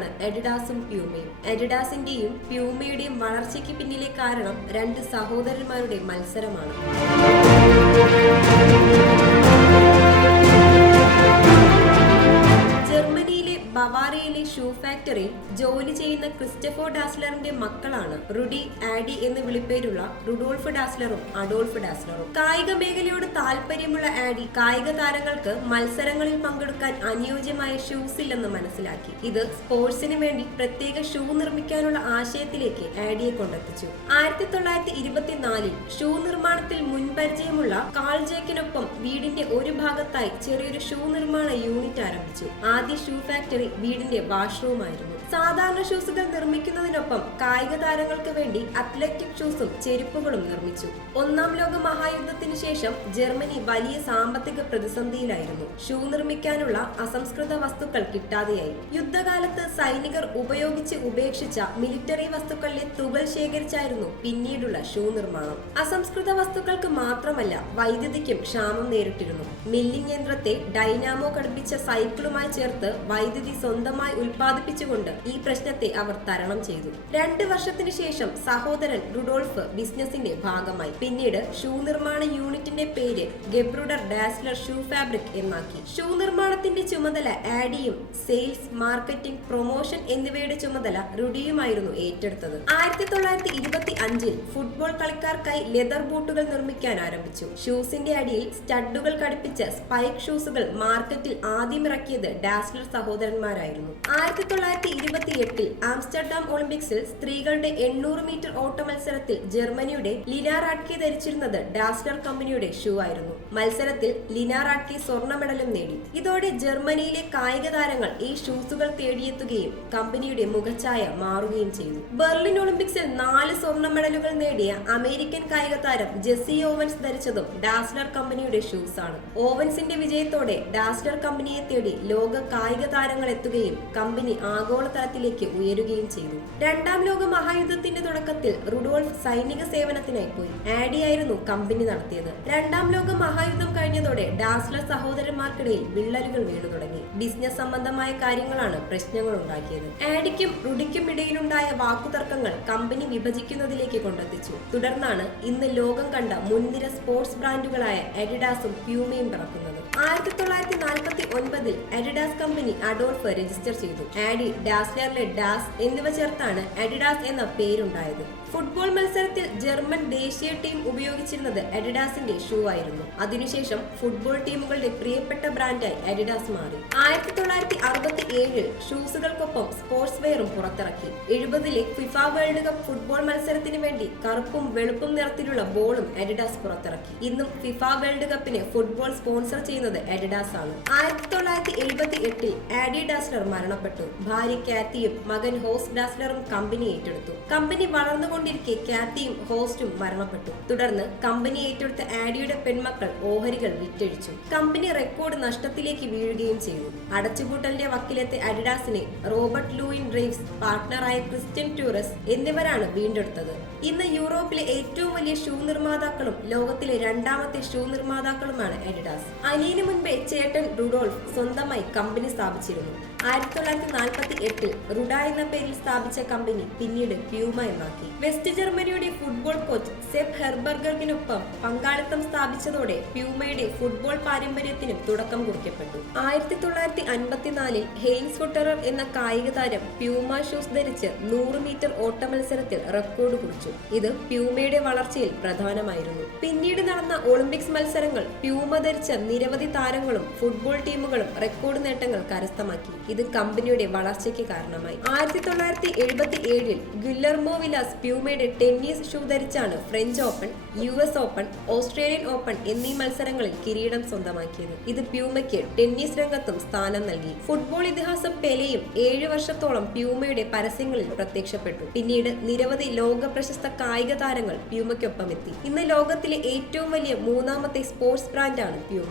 അഡിഡാസും പ്യൂമയും. എഡിഡാസിന്റെയും പ്യൂമയുടെയും വളർച്ചയ്ക്ക് പിന്നിലെ കാരണം രണ്ട് സഹോദരന്മാരുടെ മത്സരമാണ്. ഷൂ ഫാക്ടറിയിൽ ജോലി ചെയ്യുന്ന ക്രിസ്റ്റഫോ ഡാസ്ലറിന്റെ മക്കളാണ് റുഡി ആഡി എന്ന് വിളിപ്പേരുള്ള റുഡോൾഫ് ഡാസ്ലറും അഡോൾഫ് ഡാസ്ലറും. കായിക മേഖലയോട് താല്പര്യമുള്ള ആഡി കായിക താരങ്ങൾക്ക് മത്സരങ്ങളിൽ പങ്കെടുക്കാൻ അനുയോജ്യമായ ഷൂസ് ഇല്ലെന്ന് മനസ്സിലാക്കി. ഇത് സ്പോർട്സിന് വേണ്ടി പ്രത്യേക ഷൂ നിർമ്മിക്കാനുള്ള ആശയത്തിലേക്ക് ആഡിയെ കൊണ്ടെത്തിച്ചു. ആയിരത്തി തൊള്ളായിരത്തി ഇരുപത്തിനാലിൽ ഷൂ നിർമ്മാണത്തിൽ മുൻപരിചയമുള്ള കാൾ ജേക്കിനൊപ്പം വീടിന്റെ ഒരു ഭാഗത്തായി ചെറിയൊരു ഷൂ നിർമ്മാണ യൂണിറ്റ് ആരംഭിച്ചു. ആദ്യ ഷൂ ഫാക്ടറി വീടിന്റെ വാഷ്റൂം ആയിരുന്നു സാധാരണ ഷൂസുകൾ നിർമ്മിക്കുന്നതിനൊപ്പം കായിക താരങ്ങൾക്ക് വേണ്ടി അത്ലറ്റിക് ഷൂസും ചെരുപ്പുകളും നിർമ്മിച്ചു. ഒന്നാം ലോക മഹായുദ്ധത്തിന് ശേഷം ജർമ്മനി വലിയ സാമ്പത്തിക പ്രതിസന്ധിയിലായിരുന്നു. ഷൂ നിർമ്മിക്കാനുള്ള അസംസ്കൃത വസ്തുക്കൾ കിട്ടാതെയായി. യുദ്ധകാലത്ത് സൈനികർ ഉപയോഗിച്ച് ഉപേക്ഷിച്ച മിലിറ്ററി വസ്തുക്കളിലെ തുകൽ ശേഖരിച്ചായിരുന്നു പിന്നീടുള്ള ഷൂ നിർമ്മാണം. അസംസ്കൃത വസ്തുക്കൾക്ക് മാത്രമല്ല വൈദ്യുതിക്കും ക്ഷാമം നേരിട്ടിരുന്നു. മില്ലിംഗ് യന്ത്രത്തെ ഡൈനാമോ ഘടിപ്പിച്ച സൈക്കിളുമായി ചേർത്ത് വൈദ്യുതി സ്വന്തമായി ഉൽപ്പാദിപ്പിച്ചുകൊണ്ട് ഈ പ്രശ്നത്തെ അവർ തരണം ചെയ്തു. രണ്ട് വർഷത്തിന് ശേഷം സഹോദരൻ റുഡോൾഫ് ബിസിനസിന്റെ ഭാഗമായി. പിന്നീട് ഷൂ നിർമ്മാണ യൂണിറ്റിന്റെ പേര് ഗെബ്രുഡർ ഡാസ്ലർ ഷൂ ഫാബ്രിക് എന്നാക്കി. ഷൂ നിർമ്മാണത്തിന്റെ ചുമതല ആഡിയും സെയിൽസ് മാർക്കറ്റിംഗ് പ്രൊമോഷൻ എന്നിവയുടെ ചുമതല റുഡിയുമായിരുന്നു ഏറ്റെടുത്തത്. ആയിരത്തി തൊള്ളായിരത്തി ഇരുപത്തി അഞ്ചിൽ ഫുട്ബോൾ കളിക്കാർക്കായി ലെതർ ബൂട്ടുകൾ നിർമ്മിക്കാൻ ആരംഭിച്ചു. ഷൂസിന്റെ അടിയിൽ സ്റ്റഡുകൾ ഘടിപ്പിച്ച സ്പൈക്ക് ഷൂസുകൾ മാർക്കറ്റിൽ ആദ്യം ഇറക്കിയത് ഡാസ്ലർ സഹോദരന്മാരായിരുന്നു. ആയിരത്തി തൊള്ളായിരത്തി ഇരുപത്തി എട്ടിൽ ആംസ്റ്റർഡാം ഒളിമ്പിക്സിൽ സ്ത്രീകളുടെ എണ്ണൂറ് മീറ്റർ ഓട്ട മത്സരത്തിൽ ജർമ്മനിയുടെ ലിനാ റാഡ്കെ ധരിച്ചിരുന്നത് ഡാസ്ലർ കമ്പനിയുടെ ഷൂ ആയിരുന്നു. മത്സരത്തിൽ ലിനാ റാഡ്കെ സ്വർണ മെഡലും നേടി. ഇതോടെ ജർമ്മനിയിലെ കായിക താരങ്ങൾ ഈ ഷൂസുകൾ തേടിയെത്തുകയും കമ്പനിയുടെ മുഖച്ഛായ മാറുകയും ചെയ്തു. ബെർലിൻ ഒളിമ്പിക്സിൽ നാല് സ്വർണ മെഡലുകൾ നേടിയ അമേരിക്കൻ കായിക താരം ജെസ്സി ഓവൻസ് ധരിച്ചതും ഡാസ്ലർ കമ്പനിയുടെ ഷൂസ് ആണ്. ഓവൻസിന്റെ വിജയത്തോടെ ഡാസ്ലർ കമ്പനിയെ തേടി ലോക കായിക താരങ്ങൾ എത്തുകയും കമ്പനി ആഗോളതലത്തിലേക്ക് ഉയരുകയും ചെയ്തു. രണ്ടാം ലോക മഹായുദ്ധത്തിന്റെ തുടക്കത്തിൽ റുഡോൾഫ് സൈനിക സേവനത്തിനായി പോയി. ആഡിയായിരുന്നു കമ്പനി നടത്തിയത്. രണ്ടാം ലോക മഹായുദ്ധം കഴിഞ്ഞതോടെ ഡാസ്ലർ സഹോദരന്മാർക്കിടയിൽ വിള്ളലുകൾ വീണു തുടങ്ങി. ബിസിനസ് സംബന്ധമായ കാര്യങ്ങളാണ് പ്രശ്നങ്ങൾ ഉണ്ടാക്കിയത് ആഡിക്കും റുഡിക്കും ഇടയിലുണ്ടായ വാക്കുതർക്കങ്ങൾ കമ്പനി വിഭജിക്കുന്നതിലേക്ക് കൊണ്ടെത്തിച്ചു. തുടർന്നാണ് ഇന്ന് ലോകം കണ്ട മുൻനിര സ്പോർട്സ് ബ്രാൻഡുകളായ അഡിഡാസും പ്യൂമയും പിറക്കുന്നത്. ആയിരത്തി തൊള്ളായിരത്തി നാൽപ്പത്തി ഒൻപതിൽ അഡിഡാസ് കമ്പനി അഡോൾഫ് രജിസ്റ്റർ ചെയ്തു. ആഡി ഡാസ്ലറിലെ ഡാസ് എന്നിവ ചേർത്താണ് അഡിഡാസ് എന്ന പേരുണ്ടായത്. ഫുട്ബോൾ മത്സരത്തിൽ ജർമ്മൻ ദേശീയ ടീം ഉപയോഗിച്ചിരുന്നത് അഡിഡാസിന്റെ ഷൂ ആയിരുന്നു. അതിനുശേഷം ഫുട്ബോൾ ടീമുകളുടെ പ്രിയപ്പെട്ട ബ്രാൻഡായി അഡിഡാസ് മാറി. ആയിരത്തി തൊള്ളായിരത്തി ഏഴിൽ ഷൂസുകൾക്കൊപ്പം സ്പോർട്സ് വെയറും പുറത്തിറക്കി. എഴുപതിലെ ഫിഫ വേൾഡ് കപ്പ് ഫുട്ബോൾ മത്സരത്തിന് വേണ്ടി കറുപ്പും വെളുപ്പും നിറത്തിലുള്ള ബോളും അഡിഡാസ് പുറത്തിറക്കി. ഇന്നും ഫിഫ വേൾഡ് കപ്പിന് ഫുട്ബോൾ സ്പോൺസർ ചെയ്യുന്നത് അഡിഡാസ് ആണ്. ആയിരത്തി തൊള്ളായിരത്തി എഴുപത്തി എട്ടിൽ ആഡി ഡാസ്ലർ മരണപ്പെട്ടു. ഭാര്യ കാത്തിയും മകൻ ഹോസ് ഡാസ്ലറും കമ്പനി ഏറ്റെടുത്തു. കമ്പനി വളർന്നുകൊണ്ടിരിക്കെ കാത്തിയും ഹോസ്റ്റും മരണപ്പെട്ടു. തുടർന്ന് കമ്പനി ഏറ്റെടുത്ത ആഡിയുടെ പെൺമക്കൾ ഓഹരികൾ വിറ്റഴിച്ചു. കമ്പനി റെക്കോർഡ് നഷ്ടത്തിലേക്ക് വീഴുകയും ചെയ്തു. അടച്ചുപൂട്ടലിന്റെ വക്കിലെത്തിയ അഡിഡാസിനെ റോബർട്ട് ലൂയിൻ ഡ്രീവ്സ് പാർട്ട്ണറായ ക്രിസ്ത്യൻ ടൂറസ് എന്നിവരാണ് വീണ്ടെടുത്തത്. ഇന്ന് യൂറോപ്പിലെ ഏറ്റവും വലിയ ഷൂ നിർമ്മാതാക്കളും ലോകത്തിലെ രണ്ടാമത്തെ ഷൂ നിർമ്മാതാക്കളുമാണ് അഡിഡാസ്. അനിയന് മുൻപേ ചേട്ടൻ റുഡോൾഫ് സ്വന്തമായി കമ്പനി സ്ഥാപിച്ചിരുന്നു. ആയിരത്തി തൊള്ളായിരത്തി നാൽപ്പത്തി എട്ടിൽ റുഡ എന്ന പേരിൽ സ്ഥാപിച്ച കമ്പനി പിന്നീട് പ്യൂമ എന്നാക്കി വെസ്റ്റ് ജർമ്മനിയുടെ ഫുട്ബോൾ കോച്ച് സെബ് ഹെർബർഗറിനൊപ്പം പങ്കാളിത്തം സ്ഥാപിച്ചതോടെ പ്യൂമയുടെ ഫുട്ബോൾ പാരമ്പര്യത്തിനും തുടക്കം കുറിക്കപ്പെട്ടു. ആയിരത്തി തൊള്ളായിരത്തി അൻപത്തിനാലിൽ ഹെയിൻസ് ഫുട്ടറർ എന്ന കായിക താരം പ്യൂമ ഷൂസ് ധരിച്ച് നൂറ് മീറ്റർ ഓട്ട മത്സരത്തിൽ റെക്കോർഡ് കുറിച്ചു. ഇത് പ്യൂമയുടെ വളർച്ചയിൽ പ്രധാനമായിരുന്നു. പിന്നീട് നടന്ന ഒളിമ്പിക്സ് മത്സരങ്ങൾ പ്യൂമ ധരിച്ച നിരവധി താരങ്ങളും ഫുട്ബോൾ ടീമുകളും റെക്കോർഡ് നേട്ടങ്ങൾ കരസ്ഥമാക്കി. ഇത് കമ്പനിയുടെ വളർച്ചയ്ക്ക് കാരണമായി. ആയിരത്തി തൊള്ളായിരത്തി എഴുപത്തി ഏഴിൽ ഗുല്ലർമോ വിലാസ് പ്യൂമയുടെ ടെന്നീസ് ഷൂ ധരിച്ചാണ് French Open U S Open Australian Open എന്നീ മത്സരങ്ങളിൽ കിരീടം സ്വന്തമാക്കിയത്. ഇത് പ്യൂമയ്ക്ക് ടെന്നീസ് രംഗത്തും സ്ഥാനം നൽകി. ഫുട്ബോൾ ഇതിഹാസം പെലെയും ഏഴു വർഷത്തോളം പ്യൂമയുടെ പരസ്യങ്ങളിൽ പ്രത്യക്ഷപ്പെട്ടു. പിന്നീട് നിരവധി ലോക പ്രശസ്ത കായിക താരങ്ങൾ പ്യൂമയ്ക്കൊപ്പം എത്തി ഇന്ന് ലോകത്തിലെ ഏറ്റവും വലിയ മൂന്നാമത്തെ സ്പോർട്സ് ബ്രാൻഡാണ് പ്യൂമ.